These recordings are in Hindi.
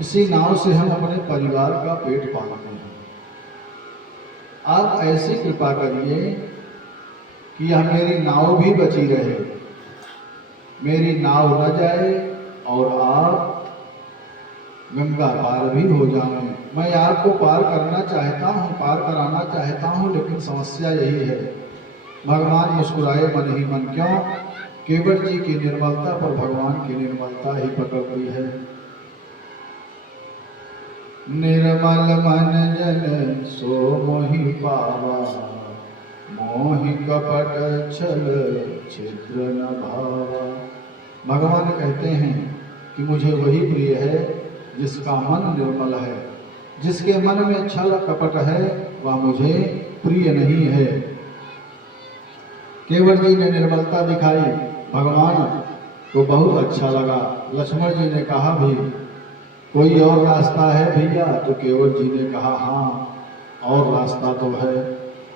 इसी नाव से हम अपने परिवार का पेट पालते हैं। आप ऐसी कृपा करिए कि यह मेरी नाव भी बची रहे, मेरी नाव न जाए और आप गंगा पार भी हो जाएं। मैं आपको पार करना चाहता हूँ, पार कराना चाहता हूँ, लेकिन समस्या यही है। भगवान मुस्कुराए मन ही मन। क्यों? केवट जी की निर्मलता पर भगवान की निर्मलता ही प्रकट हुई है। निर्मल मन जन सो मोहि पावा, मोहि कपट छल छिद्र न भावा। भगवान कहते हैं कि मुझे वही प्रिय है जिसका मन निर्मल है, जिसके मन में छल कपट है वह मुझे प्रिय नहीं है। केवट जी ने निर्मलता दिखाई, भगवान को बहुत अच्छा लगा। लक्ष्मण जी ने कहा भी कोई और रास्ता है भैया? तो केवट जी ने कहा हाँ, और रास्ता तो है,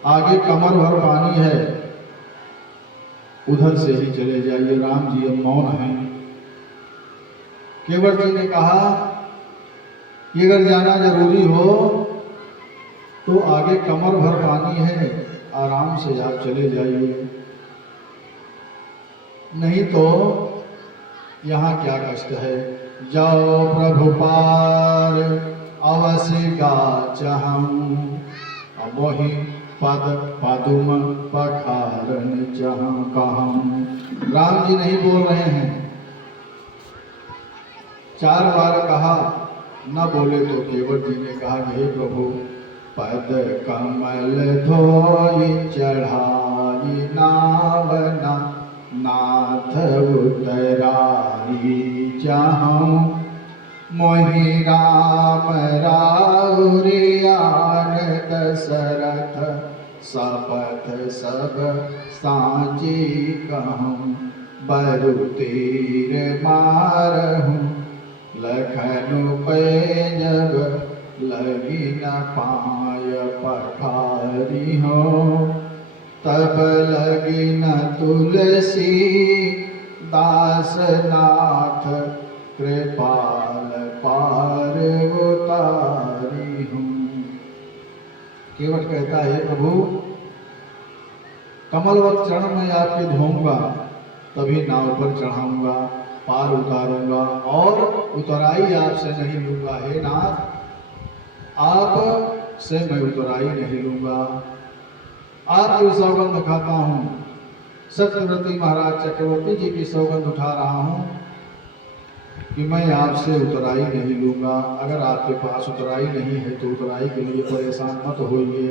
आगे कमर भर पानी है, उधर से ही चले जाइए। राम जी अब मौन हैं। केवट जी ने कहा कि अगर जाना जरूरी हो तो आगे कमर भर पानी है, आराम से आप चले जाइए, नहीं तो यहाँ क्या कष्ट है। जाओ प्रभु पार अवश्य गाचहम, मोहि पद पदुम पखारन जहाँ कहम। राम जी नहीं बोल रहे हैं, 4 बार कहा, न बोले तो केवट जी ने कहा हे प्रभु, पद कमल धोई चढ़ाई नावना, नाथ उतराई जहाँ, मोहि राम राउरियान दशरथ, सपथ सब साँची कहूँ, बरु तीर मारहूँ, लखनु पे जब लगी न पाय पठारी हो, तब लगी न तुलसी दास नाथ, कृपाल पार उतारी हूँ। केवट कहता है प्रभु, कमलवत चरण में आपके धोऊंगा, तभी नाव पर चढ़ाऊंगा, पार उतारूंगा, और उतराई आपसे नहीं लूंगा। हे नाथ, आप से मैं उतराई नहीं लूंगा, आपकी सौगंध खाता हूँ। सत्यव्रती महाराज चक्रवर्ती जी की सौगंध उठा रहा हूँ कि मैं आपसे उतराई नहीं लूंगा। अगर आपके पास उतराई नहीं है तो उतराई के लिए परेशान मत होइए।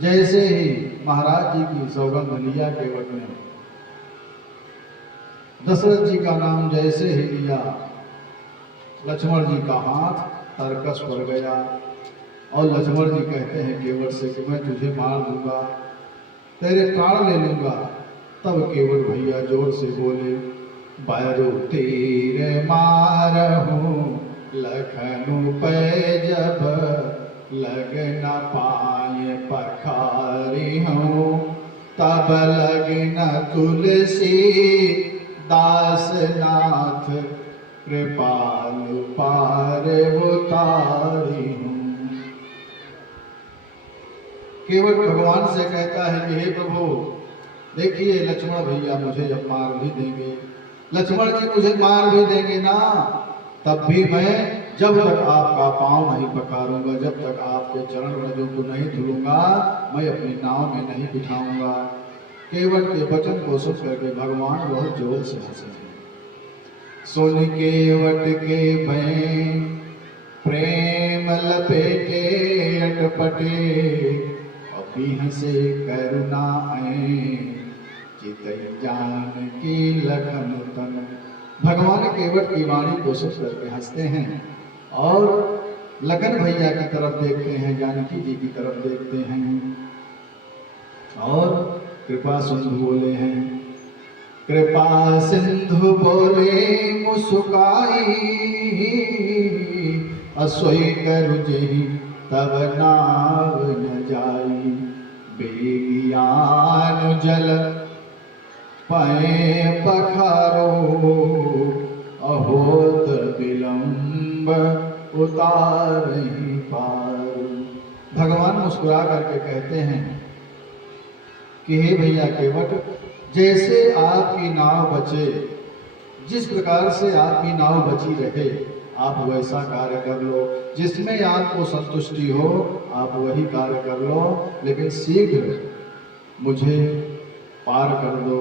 जैसे ही महाराज जी की सौगंध लिया केवट ने, दशरथ जी का नाम जैसे ही लिया, लक्ष्मण जी का हाथ तरकस पड़ गया, और लक्ष्मण जी कहते हैं केवट से कि मैं तुझे मार दूंगा, तेरे प्राण ले लूंगा। तब केवट भैया जोर से बोले, बरु तीर मारहूँ, लखनु पे जब लग न पाए पखारी हूँ, तब लग न तुलसी दास नाथ, कृपाल पार उतारी हूँ। केवट भगवान से कहता है कि हे प्रभु, देखिए लक्ष्मण भैया मुझे अब मार भी देंगे, लक्ष्मण जी मुझे मार भी देंगे ना, तब भी मैं जब तक आपका पांव नहीं पखारूंगा, जब तक आपके चरण रजों को नहीं धुलूंगा, मैं अपनी नाव में नहीं बिठाऊंगा। केवट के वचन को सुन करके भगवान बहुत जोर से हंसे। सुन केवट के भय प्रेम लपेटे अटपटे, अभी हंसे करुणा ऐ, चितई जान की लखन तन। भगवान केवट की वाणी को सुन करके हंसते हैं और लखन भैया की तरफ देखते हैं, जानकी जी की तरफ देखते हैं, और कृपा सिंधु बोले हैं, कृपा सिंधु बोले मुस्काई, असोई करु जेहि तब नाव न जाई, बेगियान जल पए पखारो, अहोत विलंब उतारही पार। भगवान मुस्कुरा करके कहते हैं कि हे भैया केवट, जैसे आपकी नाव बचे, जिस प्रकार से आपकी नाव बची रहे, आप वैसा कार्य कर लो, जिसमें आपको संतुष्टि हो आप वही कार्य कर लो, लेकिन शीघ्र मुझे पार कर दो।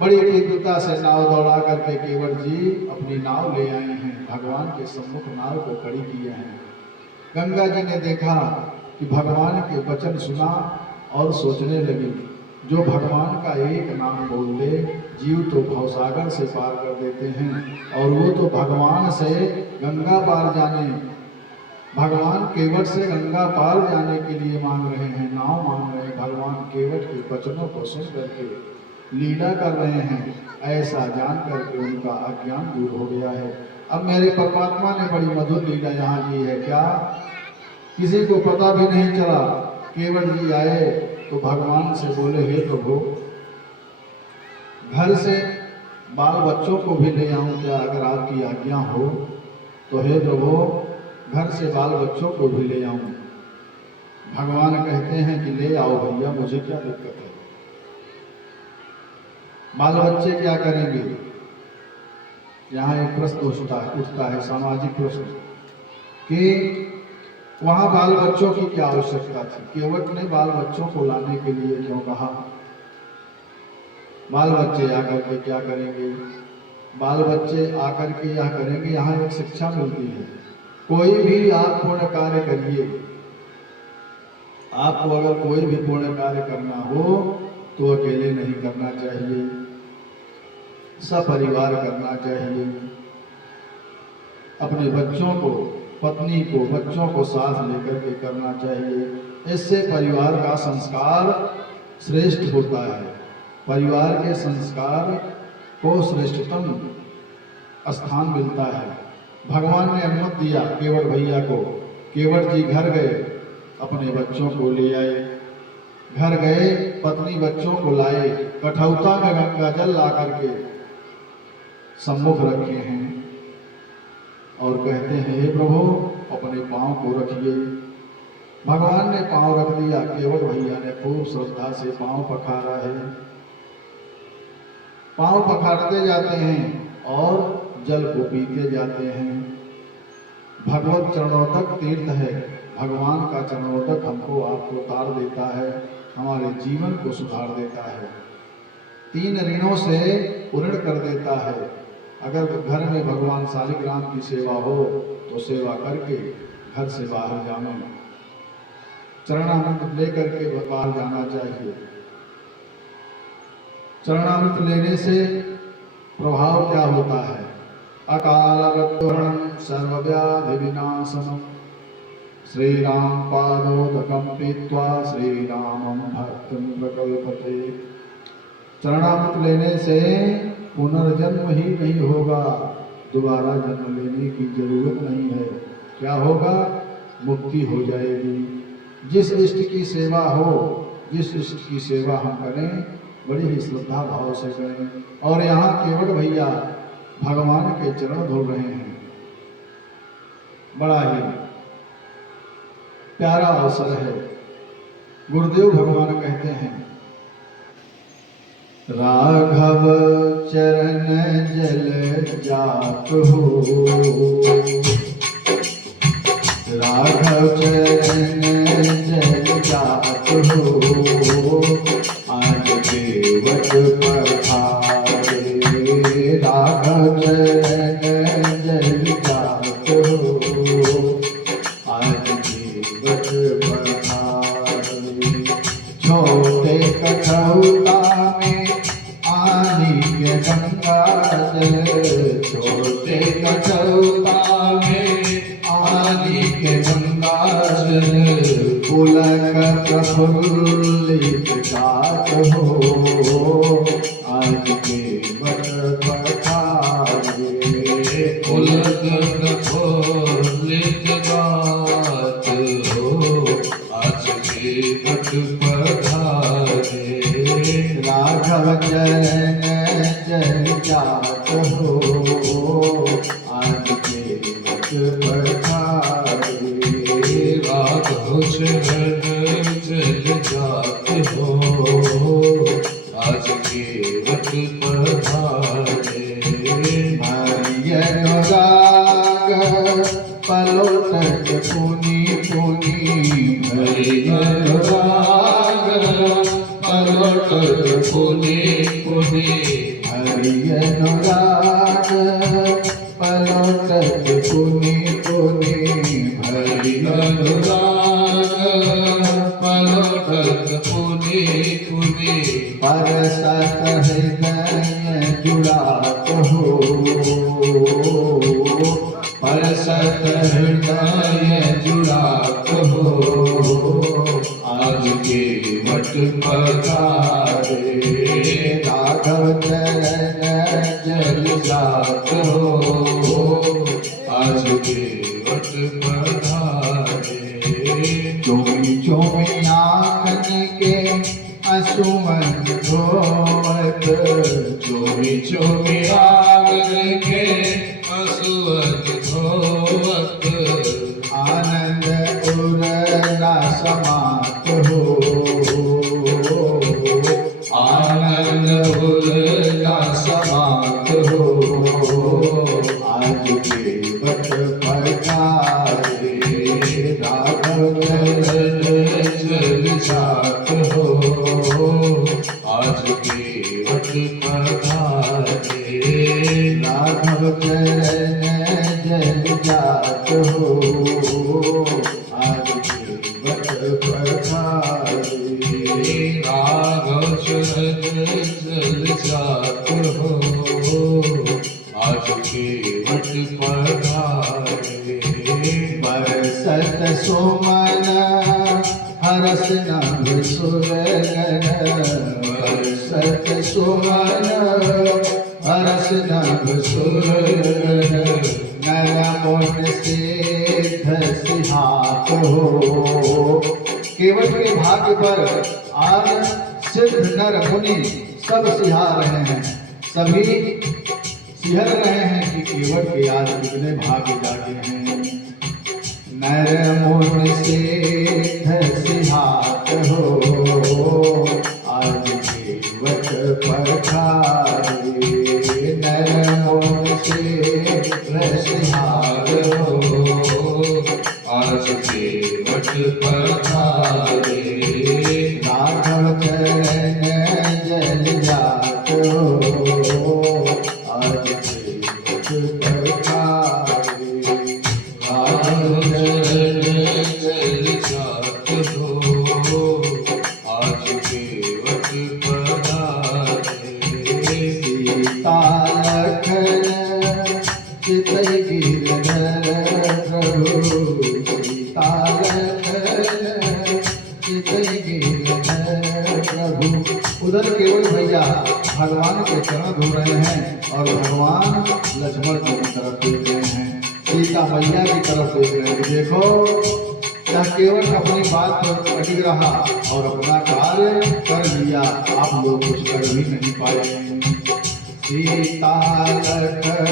बड़ी तीव्रता से नाव दौड़ा करके केवट जी अपनी नाव ले आए हैं, भगवान के सम्मुख नाव को खड़ी किए हैं। गंगा जी ने देखा कि भगवान के वचन सुना और सोचने लगी, जो भगवान का एक नाम बोल दे जीव तो भवसागर से पार कर देते हैं, और वो तो भगवान से गंगा पार जाने, भगवान केवट से गंगा पार जाने के लिए मांग रहे हैं, नाव मांग रहे हैं। भगवान केवट के वचनों को सुन करके लीला कर रहे हैं, ऐसा जान करके उनका अज्ञान दूर हो गया है। अब मेरे परमात्मा ने बड़ी मधुर लीला यहाँ की है, क्या किसी को पता भी नहीं चला। केवट जी आए तो भगवान से बोले, हे प्रभु, घर से बाल बच्चों को भी ले आऊं क्या, अगर आपकी आज्ञा हो तो। हे प्रभु, घर से बाल बच्चों को भी ले आऊं। भगवान कहते हैं कि ले आओ भैया, मुझे क्या दिक्कत है। बाल बच्चे क्या करेंगे? यहाँ एक प्रश्न उठता है सामाजिक प्रश्न कि वहां बाल बच्चों की क्या आवश्यकता थी? केवट ने बाल बच्चों को लाने के लिए क्यों कहा? बाल बच्चे आकर के क्या करेंगे? बाल बच्चे आकर के यह करेंगे, यहाँ एक शिक्षा मिलती है, कोई भी आप पूर्ण कार्य करिए, आपको अगर कोई भी पूर्ण कार्य करना हो तो अकेले नहीं करना चाहिए, सपरिवार करना चाहिए। अपने बच्चों को, पत्नी को, बच्चों को साथ लेकर के करना चाहिए। इससे परिवार का संस्कार श्रेष्ठ होता है, परिवार के संस्कार को श्रेष्ठतम स्थान मिलता है। भगवान ने अनुमति दिया केवट भैया को। केवट जी घर गए, अपने बच्चों को ले आए, घर गए, पत्नी बच्चों को लाए, कठौता में गंगा जल ला करके सम्मुख रखे हैं और कहते हैं, हे प्रभु, अपने पांव को रखिए। भगवान ने पांव रख दिया, केवट भैया ने खूब श्रद्धा से पांव पखारा है। पांव पखारते जाते हैं और जल को पीते जाते हैं। भगवत चरणोदक तीर्थ है, भगवान का चरणोदक हमको आपको उतार देता है, हमारे जीवन को सुधार देता है, 3 ऋणों से पूर्ण कर देता है। अगर घर में भगवान शालिग्राम की सेवा हो तो सेवा करके घर से बाहर जाना, चरणामृत लेकर के बाहर जाना चाहिए। चरणामृत लेने से प्रभाव क्या होता है? अकालवत्तरणं सर्वव्याधि विनाशनम, श्रीराम पादोदकं पीत्वा श्रीरामं भक्तं प्रकल्पते। चरणामृत लेने से पुनर्जन्म ही नहीं होगा, दोबारा जन्म लेने की जरूरत नहीं है। क्या होगा? मुक्ति हो जाएगी। जिस इष्ट की सेवा हो, जिस इष्ट की सेवा हम करें, बड़ी ही श्रद्धा भाव से करें। और यहाँ केवट भैया भगवान के चरण धो रहे हैं, बड़ा ही प्यारा अवसर है। गुरुदेव भगवान कहते हैं, राघव चरण जल जात हो, राघव चरण जल जात हो, आज केवट पधारे। राघव चरण जल जात हो, आज केवट पधारे। छोटे कठौता में आनी के गंगा जल, छोटे कठौता में आनी के गंगा जल, पुलक प्रफुल्लित गात हो, आज केवट पधारे। पुलक प्रफुल्लित गात हो, आज केवट पधारे। राघव चरण जल जात हो, आज केवट पधारे। शरण जल जात हो, आज केवट पधारे। हरि अनुराग पलोटक पुनि पुनि, हरि अनुराग पलोटक पुनि पुनि, हरि अनुराग पलोटक पुनि पुनि, हरि अनुराग पलोटक पुनि पुनि, परसत हृदय जुड़ात हो, परसत हृदय जुड़ात हो, आज केवट पधारे। राघव चरण जल जात हो, आज केवट पधारे। चोमी चोमी आँखन के असुमन धोवत, चोमी चोमी आंगन के असुअत धोवत, आनंद उरला समात हो, आनंद उरला समात हो, आज केवट पधारे। राघव चरण जल जात हो, आज केवट पधारे। राघव चरण जल जात हो, आज केवट पधारे। राघव चरण जल जात हो, आज केवट पधारे। बरसत सुमन हरस नभ सुरगन, बरसत सुमन हरस नभ सुरगन, नर मुन सिद्ध सिहात हो। केवट के भाग्य पर आज सिद्ध नर मुनि सब सिहार रहे हैं, सभी सिहर रहे हैं कि केवट के आज कितने भाग्य जागे हैं। नर मुन सिद्ध सिहात हो, आज केवट पधारे। नर मुन सिद्ध सिहात हो, आज केवट पधारे। राघव चरण जल जात हो, आज केवट पधारे। राघव चरण जल जात हो, आज केवट पधारे। सीता लखन चितई गिरधर प्रभु, सीता लखन चितई गिरधर प्रभु। उधर केवल भैया भगवान के चरण धो रहे हैं और भगवान लक्ष्मण जी की तरफ देख रहे हैं, सीता मैया की तरफ देख रहे हैं। देखो यह केवल अपनी बात पर अटक रहा और अपना कार्य कर लिया, आप लोग कुछ कर भी नहीं पाए। सीता लखन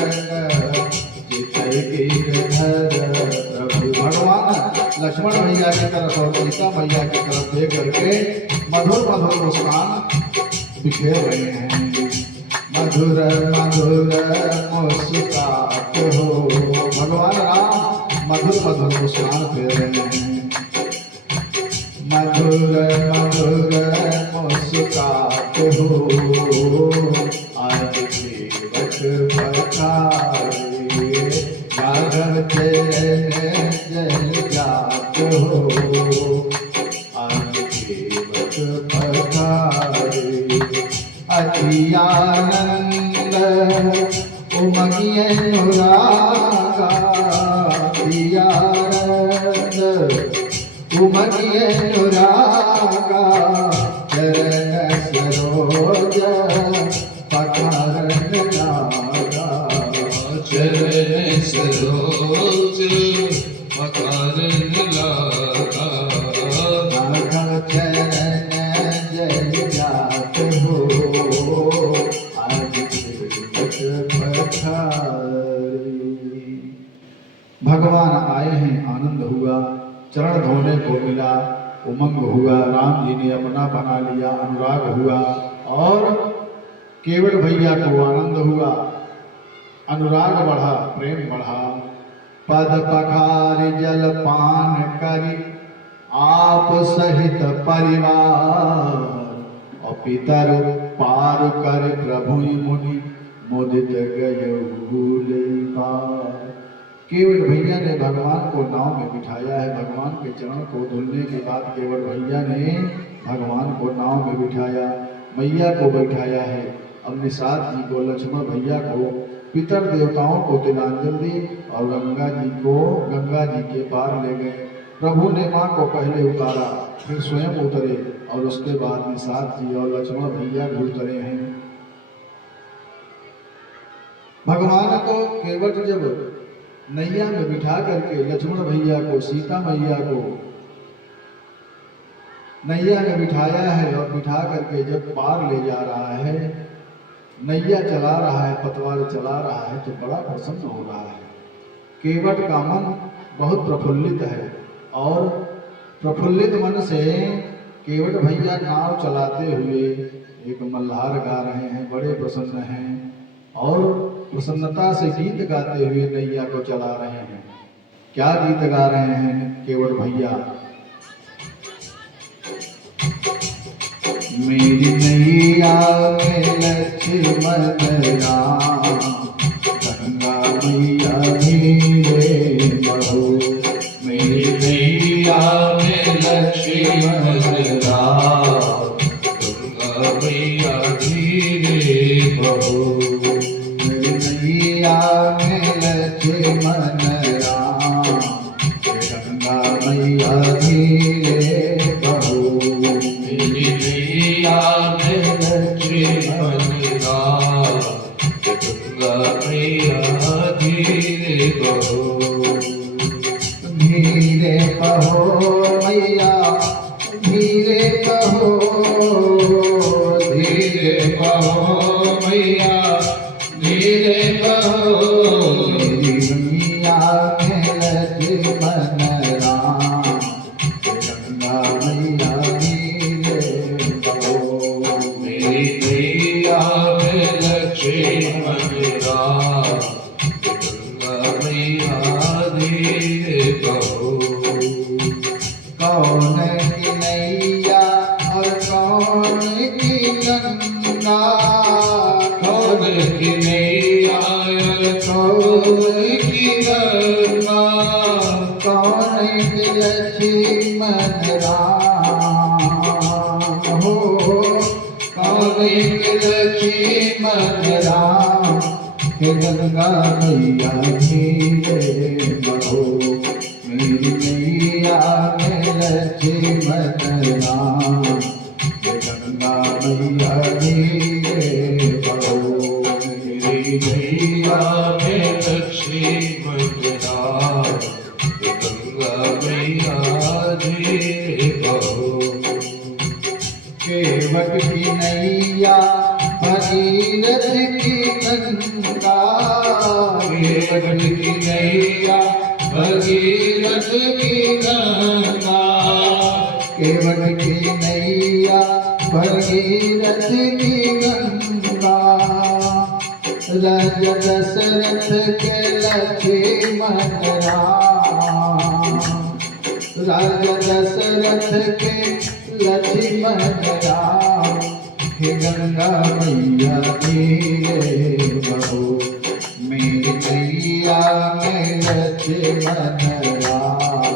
चितई गिरधर प्रभु, भगवान लक्ष्मण भैया की तरफ और सीता मैया की तरफ देख करके मधुर मधुर मुस्कान बिखेर रहे हैं। मधुर मधुर मुस्कात हो, भगवान राम मधुर मधुर मुस्कान फेर रहे हैं। मधुर मधुर मुस्कात हो, आज केवट पधारे। राघव चरण जल जात हो, आज केवट पधारे। अति आनंद उमगिय अनुरागा, अति आनंद उमगिय अनुरागा, चरण सरोज पठारन लागा। चरण सरोज पठारन लागा। राघव चरण जल जात हो, आज केवट पधारे। भगवान आए हैं, आनंद हुआ। चरण धोने को मिला, उमंग हुआ, राम जी ने अपना बना लिया, अनुराग हुआ और केवट भैया को आनंद हुआ, अनुराग बढ़ा, प्रेम बढ़ा। पद पखारि जल पान करी आप सहित परिवार, और पितर पार कर प्रभु मुनि मुदित गए पार। केवट भैया ने भगवान को नाव में बिठाया है। भगवान के चरण को धुलने के बाद केवट भैया ने भगवान को नाव में बिठाया, मैया को बैठाया है। अब निषाद जी को, लक्ष्मण भैया को, पितर देवताओं को तिलांजलि दी और गंगा जी के पार ले गए। प्रभु ने माँ को पहले उतारा, फिर स्वयं उतरे और उसके बाद निषाद जी और लक्ष्मण भैया भी उतरे हैं। भगवान को केवट जब नैया में बिठा करके लक्ष्मण भैया को, सीता मैया को नैया में बिठाया है और बिठा करके जब पार ले जा रहा है, नैया चला रहा है, पतवार चला रहा है, तो बड़ा प्रसन्न हो रहा है। केवट का मन बहुत प्रफुल्लित है और प्रफुल्लित मन से केवट भैया नाव चलाते हुए एक मल्हार गा रहे हैं, बड़े प्रसन्न हैं और प्रसन्नता से गीत गाते हुए नैया को चला रहे हैं। क्या गीत गा रहे हैं केवट भैया? मेरी नैया में लक्ष्मण राम, गंगा मैया धीरे बहो। मेरी नैया में लक्ष्मण राम, गंगा मैया धीरे बहो। मेरी नैया में लक्ष्मण राम, गंगा मैया धीरे बहो। मेरी नैया में लक्ष्मण राम, गंगा मैया धीरे बहो। धीरे बहो मैया, धीरे बहो, धीरे बहो मैया, धीरे बहो। मेरी मैया में लक्ष्मण राम, गंगा मैया धीरे बहो। मेरी नैया में लक्ष्मण राम, गंगा मैया धीरे बहो। कौन की नैया और कौन की गंगा, कौन की नैया कौन की गंगा, कौन की लक्ष्मण राम हो, कौन की लक्ष्मण राम हे गंगा मैया धीरे बहो। मेरी मैया में लक्ष्मण राम, हे गंगा मैया धीरे बहो। मेरी नैया में लक्ष्मण राम, गंगा मैया धीरे बहो। केवट की नैया भगीरथ की गंगा, केवट की नैया भगीरथ की गंगा, केवट की नैया भगीरथ की गंगा। राजा दशरथ के लक्ष्मण राम, राजा दशरथ के लक्ष्मण राम, हे गंगा मैया धीरे बहो। मेरी मैया में लक्ष्मण राम,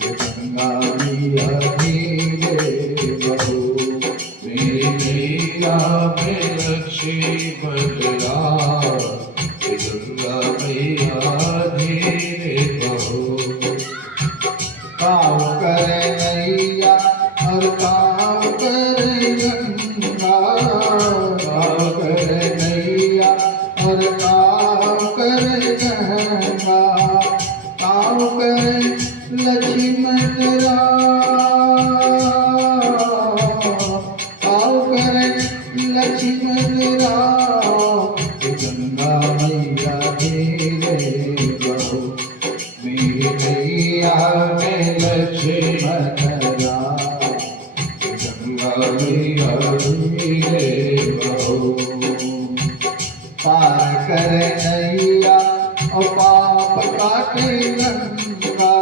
हे गंगा मैया धीरे बहो। मेरी नैया में लक्ष्मण राम, गंगा मैया धीरे बहो। काव करे नैया और काव करे गंगा, काव करे नैया और काव करे गंगा। काव करे लक्ष्मण राम, काव करे लक्ष्मण राम, गंगा मैया धीरे बहो। मेरी मैया में काटे गंगा,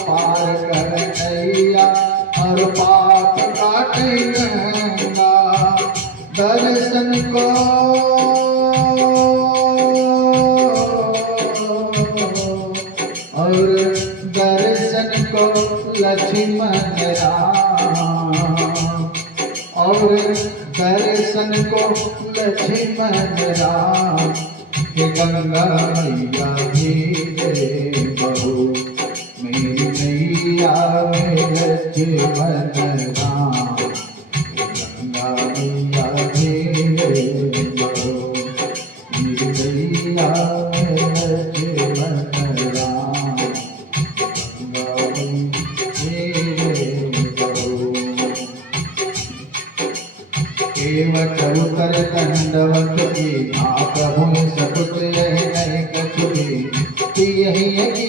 पार कर नैया और पाप काटे गंगा। दर्शन को और दर्शन को लक्ष्मण राम, और दर्शन को लक्ष्मण राम। हे गंगा मैया धीरे बहो, मेरी मैया में लक्ष्मण राम। गंगा मैया धीरे बहो, मेरी मैया में लक्ष्मण राम। गंगा मैया धीरे बहो। केवट उतर दंडवत की, प्रभु सकुच नहीं कछु भी। यही की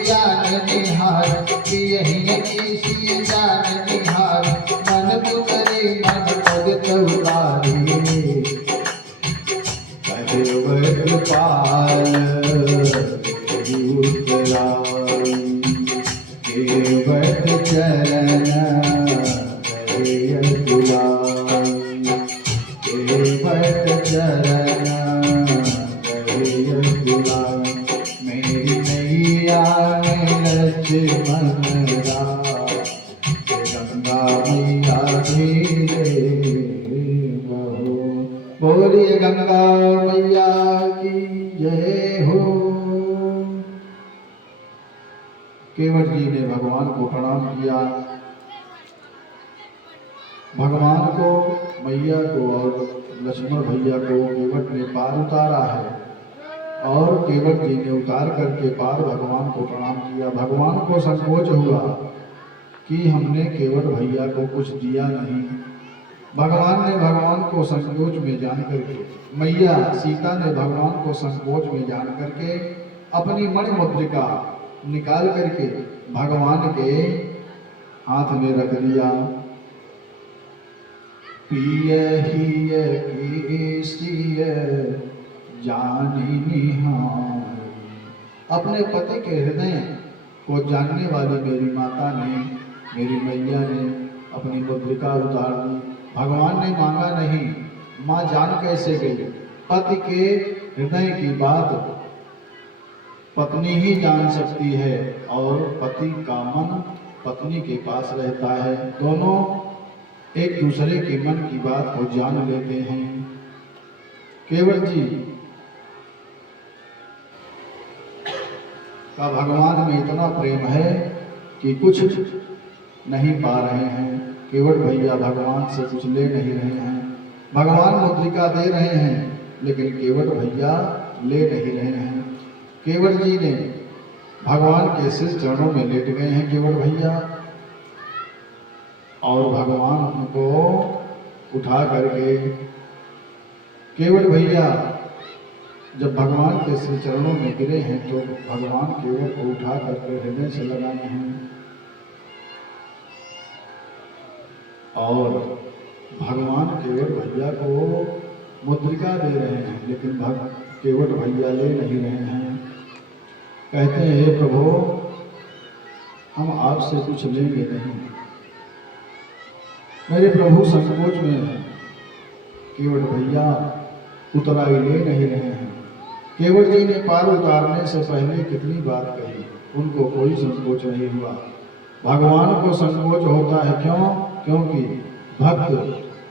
जान निहार, यही की जान निहार। मन पुतरी मन पद उतारी, कृपाल उतराई। केवट चरण केवट चरण मेरी नैया लक्ष्मण राम। गंगा मैया धीरे बहो। बोलिए गंगा मैया की जय हो। केवट जी ने भगवान को प्रणाम किया। भगवान को, मैया को और लक्ष्मण भैया को केवट ने पार उतारा है, और केवट जी ने उतार करके पार भगवान को प्रणाम किया। भगवान को संकोच हुआ कि हमने केवट भैया को कुछ दिया नहीं। भगवान ने भगवान को संकोच में जान करके, मैया सीता ने भगवान को संकोच में जान करके अपनी मणि मुद्रिका निकाल करके भगवान के हाथ में रख दिया। पियहिय केसिय जानी निहारी। अपने पति के हृदय को जानने वाली मेरी माता ने, मेरी मैया ने अपनी मुद्रिका उतार दी। भगवान ने मांगा नहीं, माँ जान कैसे गई? पति के हृदय की बात पत्नी ही जान सकती है, और पति का मन पत्नी के पास रहता है। दोनों एक दूसरे के मन की बात को जान लेते हैं। केवट जी का भगवान में इतना प्रेम है कि कुछ नहीं पा रहे हैं। केवट भैया भगवान से कुछ ले नहीं रहे हैं। भगवान मुद्रिका दे रहे हैं, लेकिन केवट भैया ले नहीं रहे हैं। केवट जी ने भगवान के सिर चरणों में लेट गए हैं केवट भैया, और भगवान को उठा करके, केवट भैया जब भगवान के श्री चरणों में गिरे हैं तो भगवान केवट को उठा करके हृदय से लगाए हैं, और भगवान केवट भैया को मुद्रिका दे रहे हैं, लेकिन केवट भैया ले नहीं रहे हैं। कहते हैं, हे प्रभु, हम आपसे कुछ लेंगे नहीं। मेरे प्रभु संकोच में हैं। केवट भैया उतराई ले नहीं रहे हैं। केवट जी ने पार उतारने से पहले कितनी बात कही, उनको कोई संकोच नहीं हुआ। भगवान को संकोच होता है, क्यों? क्योंकि भक्त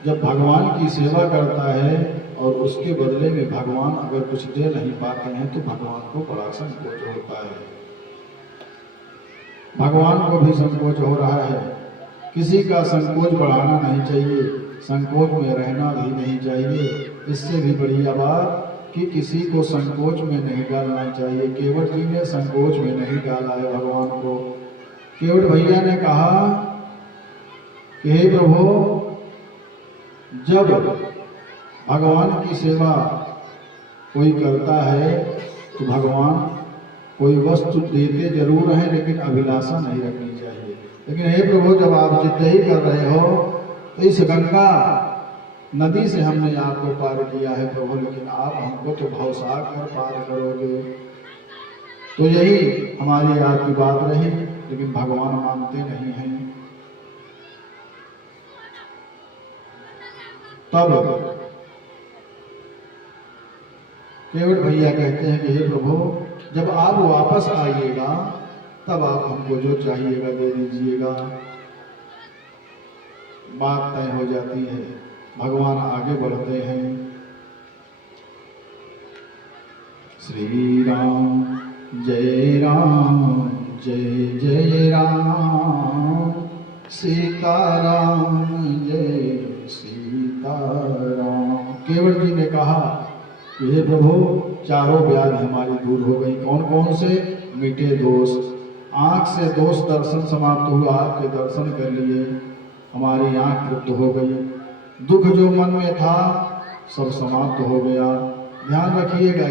जब भगवान की सेवा करता है और उसके बदले में भगवान अगर कुछ दे नहीं पाते हैं तो भगवान को बड़ा संकोच होता है। भगवान को भी संकोच हो रहा है। किसी का संकोच बढ़ाना नहीं चाहिए, संकोच में रहना भी नहीं चाहिए। इससे भी बढ़िया बात कि किसी को संकोच में नहीं डालना चाहिए। केवट जी ने संकोच में नहीं डाला है भगवान को। केवट भैया ने कहा कि हे प्रभु, जब भगवान की सेवा कोई करता है तो भगवान कोई वस्तु देते जरूर हैं, लेकिन अभिलाषा नहीं रखनी चाहिए। लेकिन हे प्रभु, जब आप जिद ही कर रहे हो तो इस गंगा नदी से हमने आपको पार किया है प्रभु, लेकिन आप हमको तो भवसागर पार करोगे। तो यही हमारी आपकी बात रही, लेकिन भगवान मानते नहीं हैं। तब केवट भैया कहते हैं कि हे प्रभु, जब आप वापस आइएगा तब आप हमको जो चाहिएगा दे दीजिएगा। बात तय हो जाती है। भगवान आगे बढ़ते हैं। श्री राम जय जय जय राम, सीताराम जय सीताराम। केवट जी ने कहा कि हे प्रभु, चारों व्याधि हमारी दूर हो गई। कौन कौन से? मिटे दोष। आंख से दोष दर्शन समाप्त हुआ, आपके दर्शन कर लिए, हमारी आंख तृप्त हो गई। दुख जो मन में था सब समाप्त हो गया। ध्यान रखिएगा,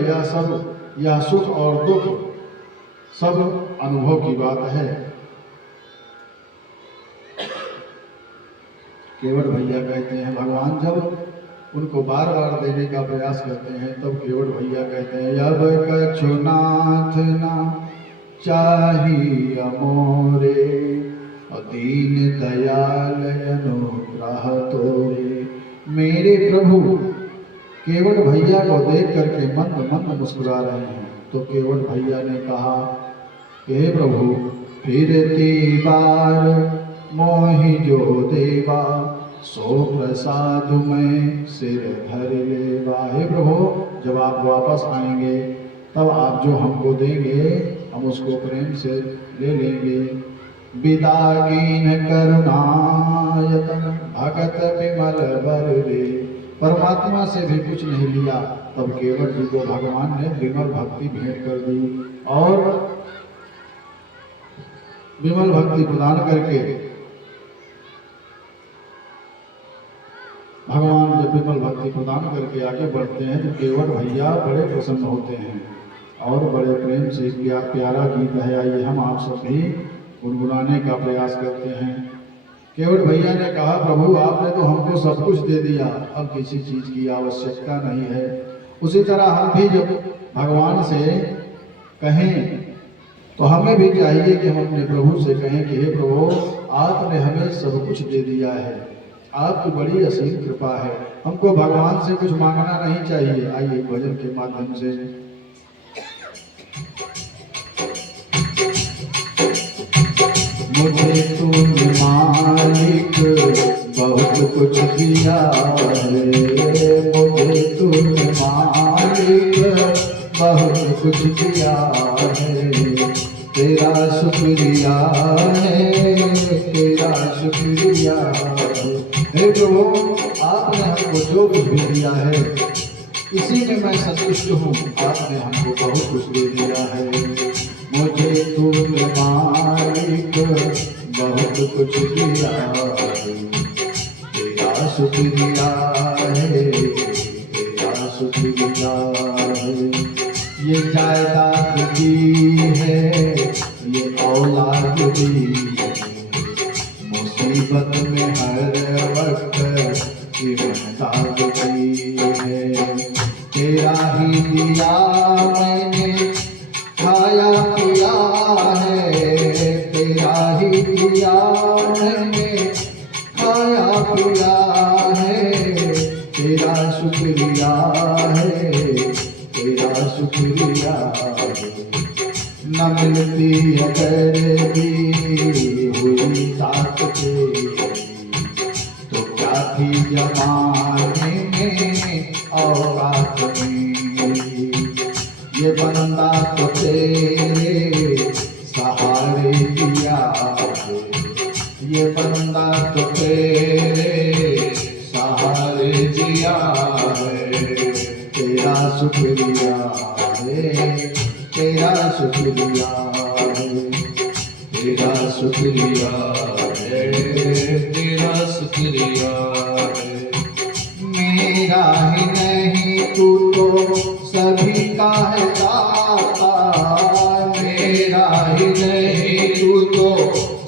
यह सुख और दुख सब अनुभव की बात है। केवट भैया कहते हैं, भगवान जब उनको बार बार देने का प्रयास करते हैं तब केवट भैया कहते हैं, अब कछुनाथ ना चाहिए मोरे, दीन दयाल अनुग्रह तोरे। मेरे प्रभु केवट भैया को देख करके मंद मंद मुस्कुरा रहे हैं। तो केवट भैया ने कहा, हे प्रभु, फिरती बार मोहि जो देवा, सो प्रसाद में सिर धर लेवा। हे प्रभु, जब आप वापस आएंगे तब आप जो हमको देंगे हम उसको प्रेम से ले लेंगे। विदाकीन करुणायतन भगत विमल बर दे। परमात्मा से भी कुछ नहीं लिया, तब केवट जी को भगवान ने विमल भक्ति भेंट कर दी। और विमल भक्ति प्रदान करके भगवान जब विमल भक्ति प्रदान करके आगे बढ़ते हैं तो केवट भैया बड़े प्रसन्न होते हैं और बड़े प्रेम से प्यारा गीत है, आइए हम आप सब भी गुनगुनाने का प्रयास करते हैं। केवट भैया ने कहा, प्रभु आपने तो हमको सब कुछ दे दिया, अब किसी चीज की आवश्यकता नहीं है। उसी तरह हम भी जब भगवान से कहें तो हमें भी चाहिए कि हम अपने प्रभु से कहें कि हे प्रभु, आपने हमें सब कुछ दे दिया है, आपकी बड़ी असीम कृपा है, हमको भगवान से कुछ मांगना नहीं चाहिए। आइए भजन के माध्यम से। मुझे तूने मालिक बहुत कुछ दिया है, मुझे तूने मालिक बहुत कुछ दिया है, तेरा शुक्रिया है, तेरा शुक्रिया है। हे प्रभु, आपने हमको जो कुछ भी दिया है इसी में मैं संतुष्ट हूँ। आपने हमको बहुत कुछ दे दिया है। मुझे तूने मालिक बहुत कुछ दिया है, तेरा शुक्रिया है, तेरा शुक्रिया है। ये जायदाद दी है, ये औलाद दी है, मुसीबत में हर वक्त इमदाद दी है। तेरा ही दिया मैंने खाया पिया है, तेरा ही दिया मैंने खाया पिया है, तेरा शुक्रिया है, तेरा शुक्रिया है। न मिलती अगर भी हुई ताकते तो क्या थी जमाने में औकात मेरी। ये बंदा तो तेरे सहारे दिया है, ये बंदा तो तेरे सहारे दिया है, तेरा शुक्रिया है, तेरा शुक्रिया है, तेरा शुक्रिया है, तेरा शुक्रिया है। मेरा ही नहीं तू तो सभी का है दाता, मेरा ही नहीं तू तो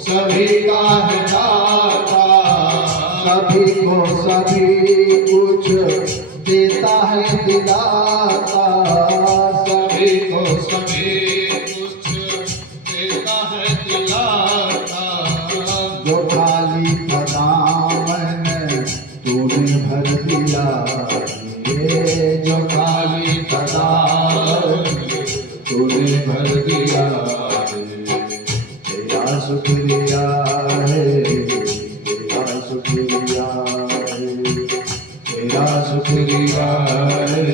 सभी का है दाता, सभी को सभी कुछ देता है दिलाता, सभी को सभी कुछ शुक्रिया है, तेरा शुक्रिया है, तेरा शुक्रिया है,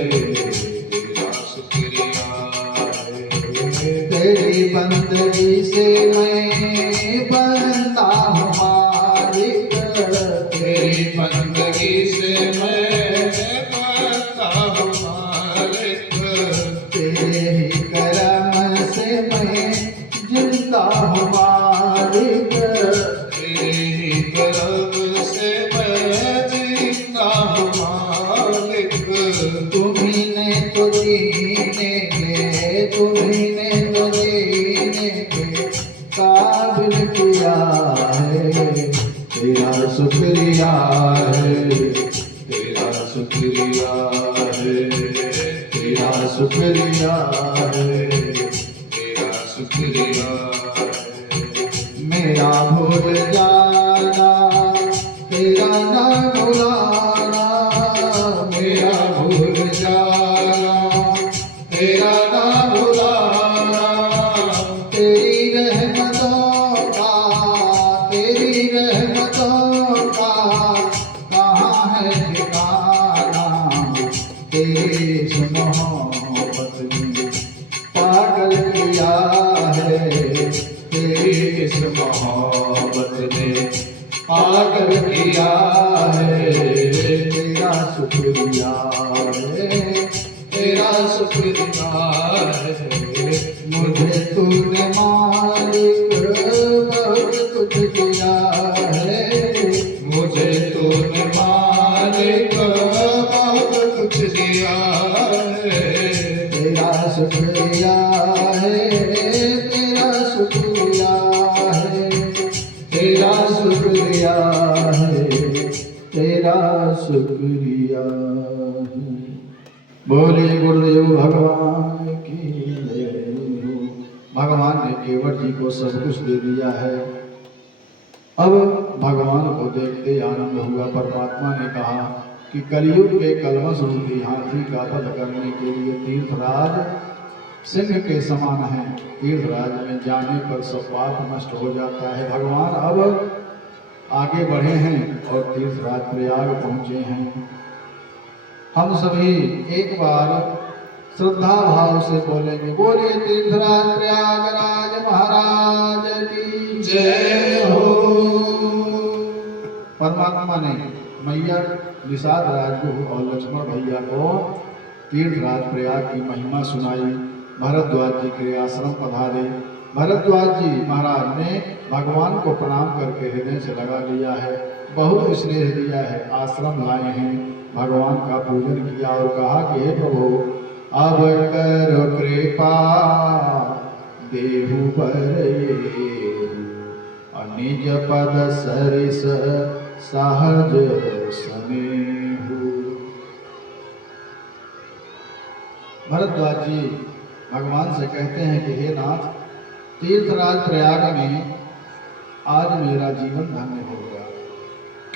तेरा शुक्रिया है। तेरी बंदगी से मैं बनता हूँ मालिक, तेरी बंदगी से मैं बनता हूँ मालिक, तेरे ही करम से मैं जिंदा हूँ मालिक, तेरे ही करम से मैं जिंदा हूँ मालिक। तुम्ही ने तो जीने के, तुम्ही ने तो जीने के काबिल किया है, तेरा शुक्रिया है, तेरा शुक्रिया है, तेरा शुक्रिया है। तेरा शुक्रिया है। मेरा भूल जाना, तेरा ना भुलाना, मेरा भूल जाना, तेरा ना भुलाना, तेरी रहमतों का, तेरी रहमतों का कहाँ है ठिकाना, तेरी इस मोहब्बत ने पागल किया है, तेरी इस मोहब्बत ने पागल किया है, तेरा शुक्रिया है, तेरा शुक्रिया है। मुझे तूने मालिक बहुत कुछ दिया है, मुझे तूने मालिक बहुत कुछ दिया है। तेरा शुक्रिया है, तेरा शुक्रिया है, तेरा शुक्रिया है, तेरा शुक्रिया है। बोले गुरुदेव भगवान की जय हो। भगवान ने केवट जी को सब कुछ दे दिया है। अब भगवान को देखते आनंद हुआ। परमात्मा ने कहा कि कलयुग के कलमश रूपी हाथी का वध करने के लिए तीर्थराज सिंह के समान है। तीर्थराज में जाने पर सब पाप नष्ट हो जाता है। भगवान अब आगे बढ़े हैं और तीर्थराज प्रयाग पहुंचे हैं। हम सभी एक बार श्रद्धा भाव से बोलेंगे, बोलिए तीर्थराज प्रयागराज महाराज की जय हो। परमात्मा ने मैया निषाद राज को और लक्ष्मण भैया को तीर्थराज प्रयाग की महिमा सुनाई। भरद्वाज जी के आश्रम पधारे। भरद्वाज जी महाराज ने भगवान को प्रणाम करके हृदय से लगा लिया है, बहुत स्नेह दिया है, आश्रम लाए हैं, भगवान का पूजन किया और कहा कि हे प्रभु अब करो कृपा देहु बर निज पद सरिस सहज स्नेहु। भरद्वाज जी भगवान से कहते हैं कि हे नाथ, तीर्थराज प्रयाग में आज मेरा जीवन धन्य हो गया।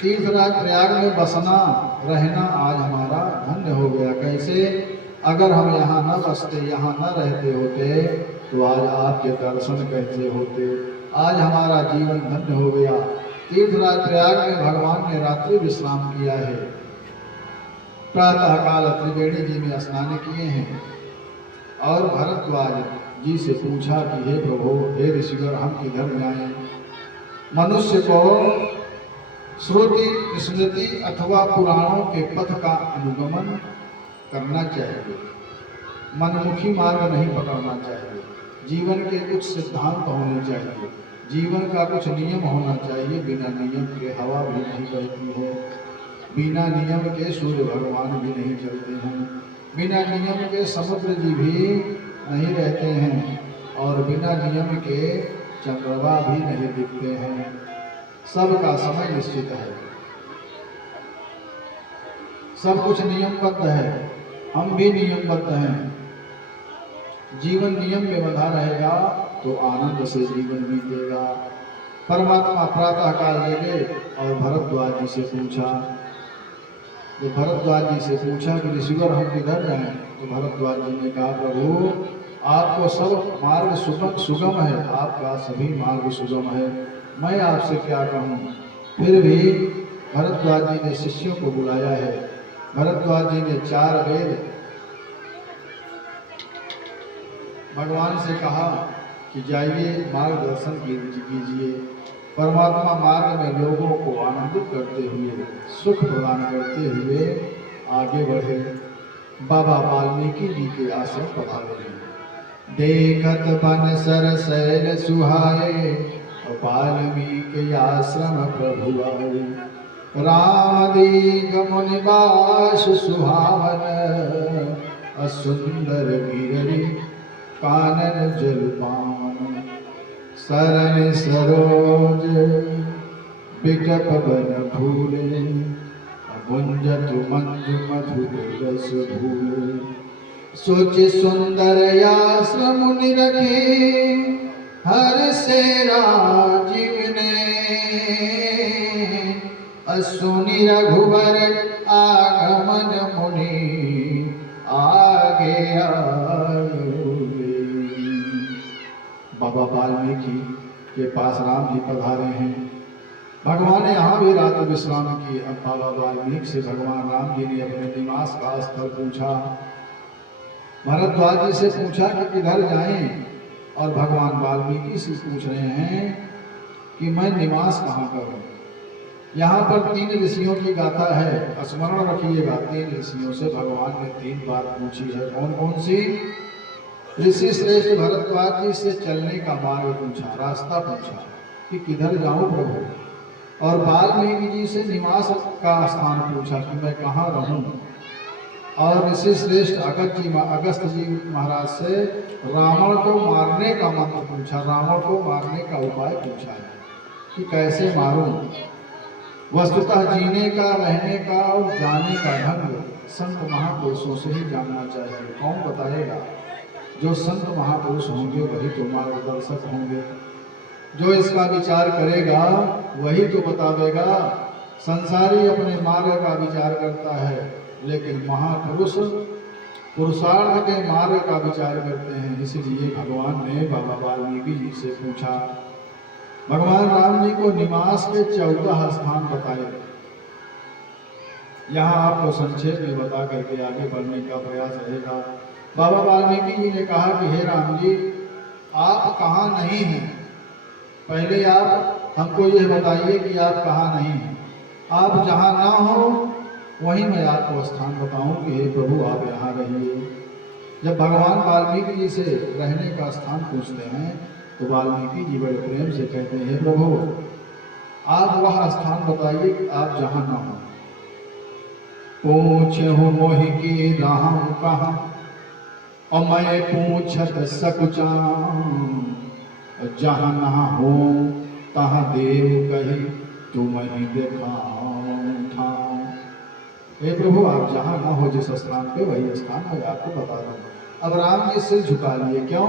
तीर्थराज प्रयाग में बसना रहना आज हमारा धन्य हो गया। कैसे? अगर हम यहाँ न बसते, यहाँ न रहते होते तो आज आपके दर्शन कैसे होते। आज हमारा जीवन धन्य हो गया। तीर्थराज प्रयाग में भगवान ने रात्रि विश्राम किया है। प्रातः काल त्रिवेणी जी में स्नान किए हैं और भरद्वाज जी से पूछा कि हे प्रभु, हे ऋषिवर, हम किधर जाएं? मनुष्य को श्रुति स्मृति अथवा पुराणों के पथ का अनुगमन करना चाहिए, मनमुखी मार्ग नहीं पकड़ना चाहिए। जीवन के कुछ सिद्धांत होने चाहिए, जीवन का कुछ नियम होना चाहिए। बिना नियम के हवा भी नहीं बहती है, बिना नियम के सूर्य भगवान भी नहीं चलते हैं, बिना नियम के समुद्र जी भी नहीं रहते हैं और बिना नियम के चंद्रमा भी नहीं दिखते हैं। सबका समय निश्चित है, सब कुछ नियमबद्ध है, हम भी नियमबद्ध हैं। जीवन नियम में बंधा रहेगा तो आनंद से जीवन बीतेगा। परमात्मा प्रातः काल जगे और भरद्वाज जी से पूछा। तो भरद्वाज जी से पूछा कि ऋषिवर हम किधर जाएं? तो भरद्वाज जी ने कहा, प्रभु आपको सब मार्ग सुगम है, आपका सभी मार्ग सुगम है, मैं आपसे क्या कहूँ। फिर भी भरद्वाज जी ने शिष्यों को बुलाया है। भरद्वाज जी ने 4 वेद भगवान से कहा कि जाइए मार्गदर्शन कीजिए। परमात्मा मार्ग में लोगों को आनंदित करते हुए, सुख प्रदान करते हुए आगे बढ़े। बाबा वाल्मीकि जी के आश्रम पधारे। देखत बन सर शैल सुहाए, वाल्मीकि आश्रम प्रभु आए। राम दीघ मुनि बास सुहावन, असुंदर गिरहि कानन जलपान। सरन सरोज बिटप बन फूले, गुंजत मंजु मधुर रस भूले। सोच सुंदर आश्रम मुनि रखे, हर से राजीव ने। असुनि रघुवर आगमन मुनि, आगे आगे। बाबा वाल्मीकि के पास राम जी पधारे हैं। भगवान ने यहाँ भी रात विश्राम की। अब बाबा वाल्मीकि से भगवान राम जी ने अपने निवास का स्थल पूछा। भरद्वाज जी से पूछा कि किधर जाएं, और भगवान वाल्मीकि से पूछ रहे हैं कि मैं निवास कहाँ करूं। यहाँ पर 3 ऋषियों की गाथा है, स्मरण रखिएगा। 3 ऋषियों से भगवान ने 3 बार पूछी है। कौन कौन सी? ऋषि श्रेष्ठ भरद्वाज जी से चलने का मार्ग पूछा, रास्ता पूछा कि किधर जाऊं प्रभु। और वाल्मीकि जी से निवास का स्थान पूछा कि मैं कहाँ रहूं। और ऋषि श्रेष्ठ अगस्त जी महाराज से रावण को मारने का मंत्र पूछा, रावण को मारने का उपाय पूछा है कि कैसे मारूं। वस्तुतः जीने का, रहने का और जाने का ढंग संत महापुरुषों से ही जानना चाहिए। कौन बताएगा? जो संत महापुरुष होंगे वही तो मार्गदर्शक होंगे। जो इसका विचार करेगा वही तो बतावेगा। संसारी अपने मार्ग का विचार करता है, लेकिन महापुरुष पुरुषार्थ के मार्ग का विचार करते हैं। इसलिए भगवान ने बाबा वाल्मीकि जी से पूछा। भगवान राम जी को निवास के 14 स्थान बताए। यहाँ आपको संक्षेप में बता करके आगे बढ़ने का प्रयास रहेगा। बाबा वाल्मीकि जी ने कहा कि हे राम जी, आप कहाँ नहीं हैं। पहले आप हमको यह बताइए कि आप कहाँ नहीं हैं। आप जहाँ ना हो वहीं मैं आपको स्थान बताऊं कि हे प्रभु आप यहाँ रहिए। जब भगवान वाल्मीकि जी से रहने का स्थान पूछते हैं तो वाल्मीकि जी बड़े प्रेम से कहते हैं, हे प्रभु आप वह स्थान बताइए कि आप जहाँ ना हो। पूछहु मोहि की राहु कहाँ, और मैं पूछत सकुचाऊं। जहाँ ना हो तहाँ देव कही, तुम ही दिखाऊं ठाऊं। हे प्रभु आप जहाँ ना हो जिस स्थान पे, वही स्थान मैं आपको बता रहा हूँ। अब राम जी सिर झुका लिए। क्यों?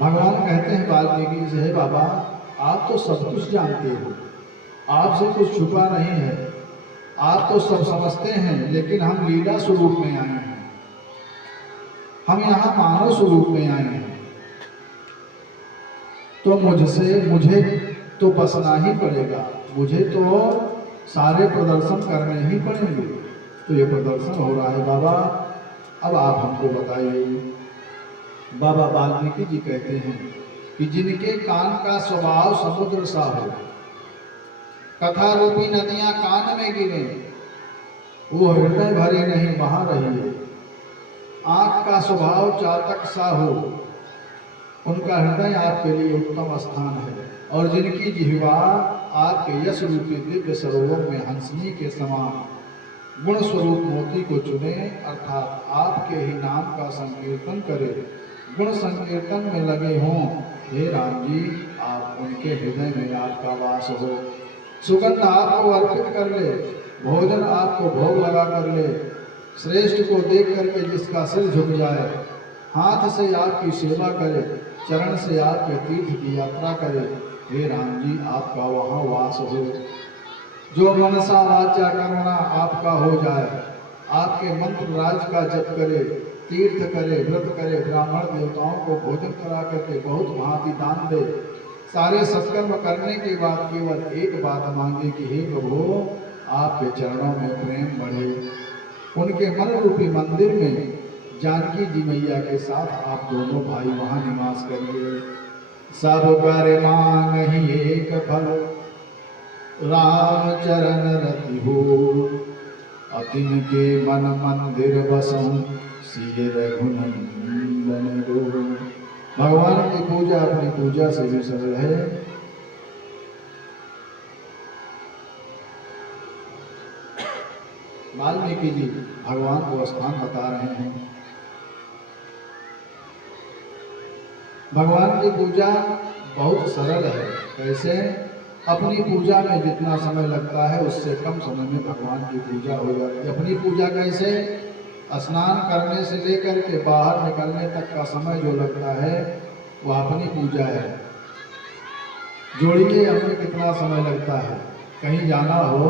भगवान कहते हैं वाल्मीकि से, हे बाबा आप तो सब कुछ जानते हो, आपसे कुछ छुपा नहीं है, आप तो सब समझते हैं, लेकिन हम लीला स्वरूप में आए हैं। हम यहाँ मानव स्वरूप में आए हैं। तो मुझे तो बसना ही पड़ेगा, मुझे तो सारे प्रदर्शन करने ही पड़ेंगे। तो ये प्रदर्शन हो रहा है बाबा, अब आप हमको बताइए। बाबा वाल्मीकि जी कहते हैं कि जिनके कान का स्वभाव समुद्र सा हो, कथा रूपी नदियां कान में गिरे, वो हृदय भरे नहीं वहां रहिए। आंख का स्वभाव चातक सा हो, उनका हृदय आपके लिए उत्तम स्थान है। और जिनकी जिह्वा आपके यश रूपी दिव्य सरोवर में हंसनी के समान गुण स्वरूप मोती को चुने, अर्थात आपके ही नाम का संकीर्तन करे, गुण संकीर्तन में लगे हों, हे राम जी आप उनके हृदय में आपका वास हो। सुगंध आपको अर्पित कर ले, भोजन आपको भोग लगा कर ले, श्रेष्ठ को देख करके जिसका सिर झुक जाए, हाथ से आपकी सेवा करे, चरण से आपके तीर्थ की यात्रा करे, हे राम जी आपका वहाँ वास हो। जो मनसा वाचा कर्मणा आपका हो जाए, आपके मंत्र राज का जप करे, तीर्थ करे, व्रत करे, ब्राह्मण देवताओं को भोजन करा करके बहुत भांति दान दे, सारे सत्कर्म करने के बाद केवल एक बात मांगे कि हे प्रभु आपके चरणों में प्रेम बढ़े, उनके मन रूपी मंदिर में जानकी जी मैया के साथ आप दोनों भाई वहां निवास करिए। सब कर मांगहि एक फल, राम चरण रति हो, अतिन के मन मंदिर बसऊं, सिय रघुनंदन गो। भगवान की पूजा अपनी पूजा से भी सरल है। वाल्मीकि जी भगवान को स्थान बता रहे हैं। भगवान की पूजा बहुत सरल है। कैसे? अपनी पूजा में जितना समय लगता है उससे कम समय में भगवान की पूजा हो जाती है। अपनी पूजा कैसे? स्नान करने से लेकर के बाहर निकलने तक का समय जो लगता है वह अपनी पूजा है। जोड़िए हमें कितना समय लगता है। कहीं जाना हो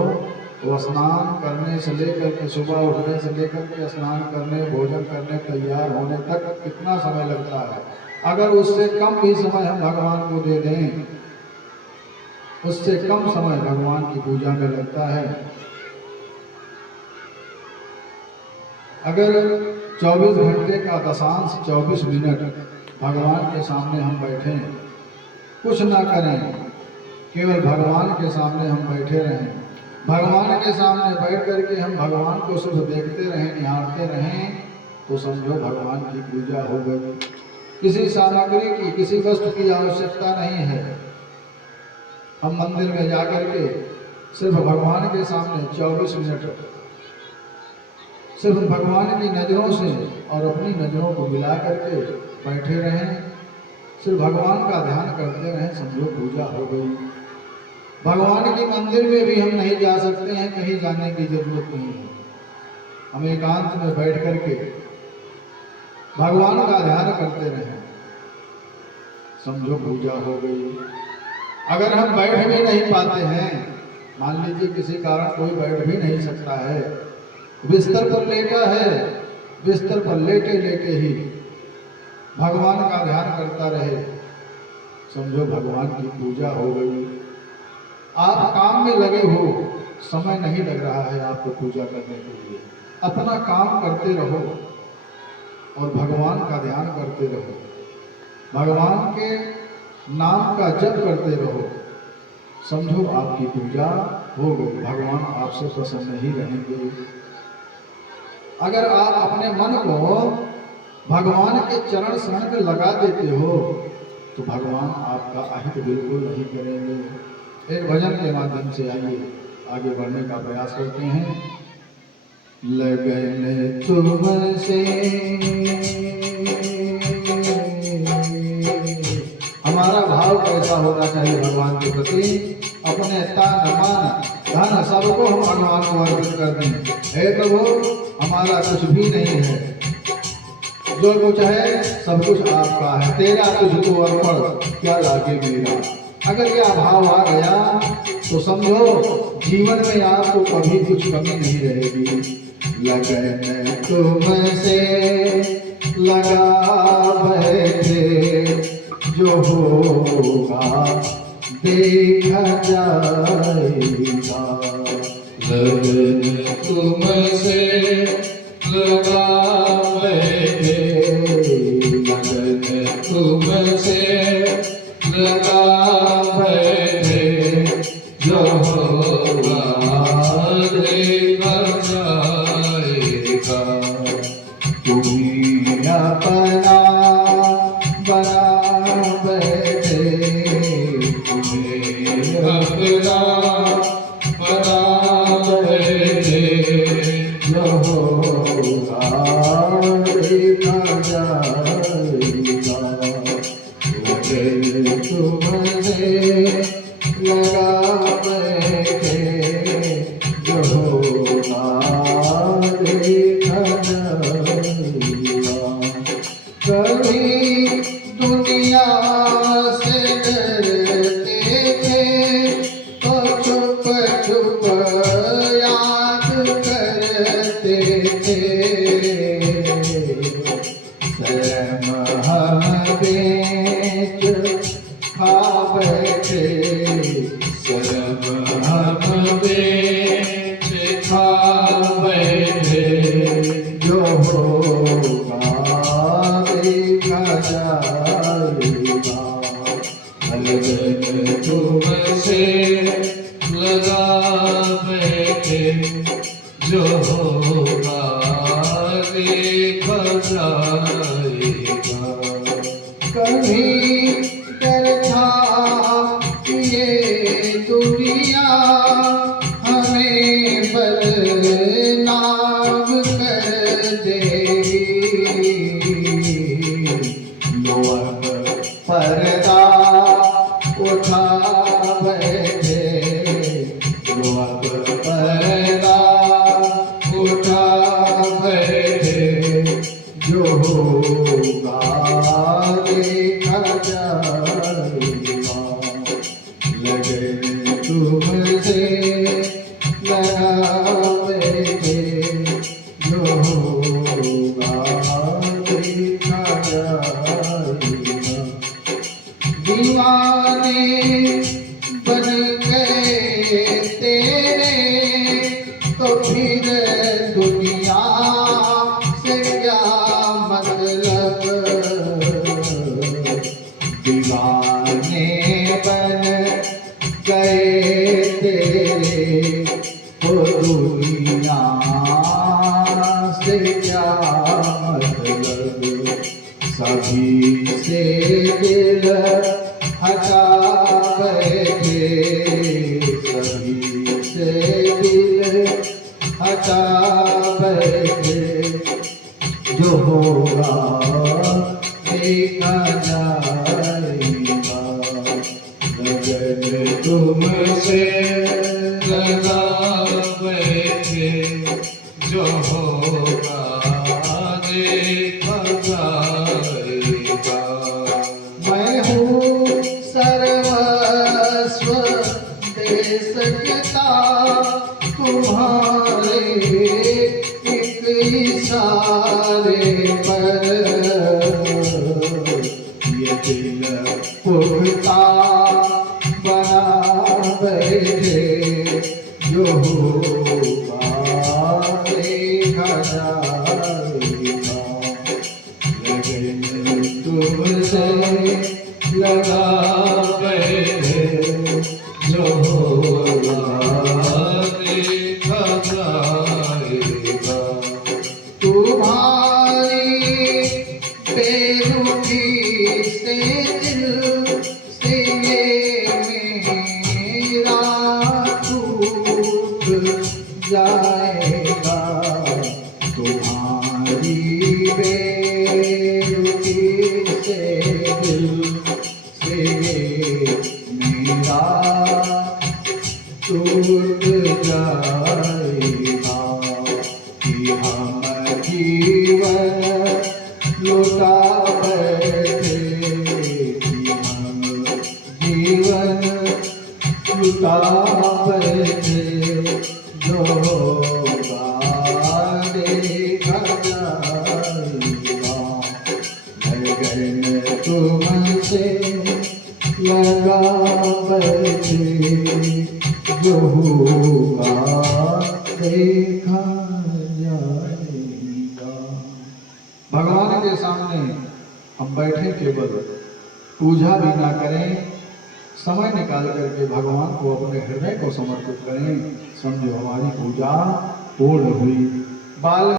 तो स्नान करने से लेकर के, सुबह उठने से लेकर के स्नान करने, भोजन करने, तैयार होने तक कितना समय लगता है। अगर उससे कम भी समय हम भगवान को दे दें, उससे कम समय भगवान की पूजा में लगता है। अगर 24 घंटे का दशांश 24 मिनट भगवान के सामने हम बैठें, कुछ ना करें, केवल भगवान के सामने हम बैठे रहें, भगवान के सामने बैठ करके हम भगवान को सिर्फ देखते रहें, निहारते रहें, तो समझो भगवान की पूजा हो गई। किसी सामग्री की, किसी वस्तु की आवश्यकता नहीं है। हम मंदिर में जाकर के सिर्फ भगवान के सामने 24 मिनट सिर्फ भगवान की नज़रों से और अपनी नज़रों को मिला करके बैठे रहें, सिर्फ भगवान का ध्यान करते रहें, समझो पूजा हो गई। भगवान के मंदिर में भी हम नहीं जा सकते हैं, कहीं जाने की जरूरत नहीं है। हम एकांत में बैठ करके भगवान का ध्यान करते रहें, समझो पूजा हो गई। अगर हम बैठ भी नहीं पाते हैं, मान लीजिए किसी कारण कोई बैठ भी नहीं सकता है, बिस्तर पर लेटा है, बिस्तर पर लेटे लेटे ही भगवान का ध्यान करता रहे, समझो भगवान की पूजा हो गई। आप काम में लगे हो, समय नहीं लग रहा है आपको पूजा करने के लिए, अपना काम करते रहो और भगवान का ध्यान करते रहो, भगवान के नाम का जप करते रहो, समझो आपकी पूजा हो गई। भगवान आपसे प्रसन्न ही रहेंगे। अगर आप अपने मन को भगवान के चरण शरण पे लगा देते हो तो भगवान आपका अहित बिल्कुल नहीं करेंगे। एक भजन के माध्यम से आइए आगे बढ़ने का प्रयास करते हैं। लगन तुमसे हमारा भाव कैसा होना चाहिए भगवान के प्रति? अपने तन मन धन सबको हम भगवान को अर्पित कर दें। हे प्रभु हमारा कुछ भी नहीं है, जो कुछ है सब कुछ आपका है, तेरा तुझको अर्पण क्या लागे मेरा। अगर यह भाव आ गया तो समझो जीवन में आपको कभी कुछ कमी नहीं रहेगी। लगन तुमसे लगा बैठे, जो होगा देखा जाएगा। लगन तुमसे लगा बैठे, लगन तुमसे लगा बैठे, जो होगा देखा जाएगा। तुम्हीं अपना बना बैठे, तुम्हें अपना बना बैठे, जो होगा देखा जाएगा। लगन तुमसे लगा बैठे, जो होगा देखा जाएगा। कभी दुनिया से डरते थे तो चुप चुप याद करते थे। लगन तुमसे लगा बैठे, जो होगा देखा जाएगा। कभी डर था कि ये दुनिया हमें बदनाम कर देगी, लो अब पर्दा उठा बैठे, लो अब पर्दा उठा बैठे, जो होगा देखा जाएगा। लगन तुमसे लगा बैठे, जो होगा देखा जाएगा। दीवाने बन गए तेरे तो फिर दुनिया से क्या मतलब, दीवाने बन गए तेरे तो दुनिया से क्या मतलब, सभी से दिल हटा बैठे, सभी से दिल हटा बैठे, जो होगा देखा जाएगा। लगन तुमसे लगा बैठे, जो होगा देखा जाएगा। मैं हूँ सर्वस्व दे सकता तुम्हारे एक इशारे पर, ये दिल पुख्ता बना बैठे, जो होगा देखा जाएगा। लगन तुमसे लगा बैठे, जो होगा देखा जाएगा। तुम्हारी बेरुखी से दिल से ये मेरा टूट जाएगा। तुम्हारी बेरुखी से दिल से ये मेरा टूट जाएगा। कि हम जीवन लुटा बैठे, कि हम जीवन लुटा बैठे, जो होगा देखा जाएगा। लगन तुमसे लगा बैठे, जो होगा देखा जाएगा। भगवान के सामने हम बैठे, केवल पूजा भी ना करें, समय निकाल करके भगवान को अपने हृदय को समर्पित करें, समझो हमारी पूजा पूर्ण हुई। बाल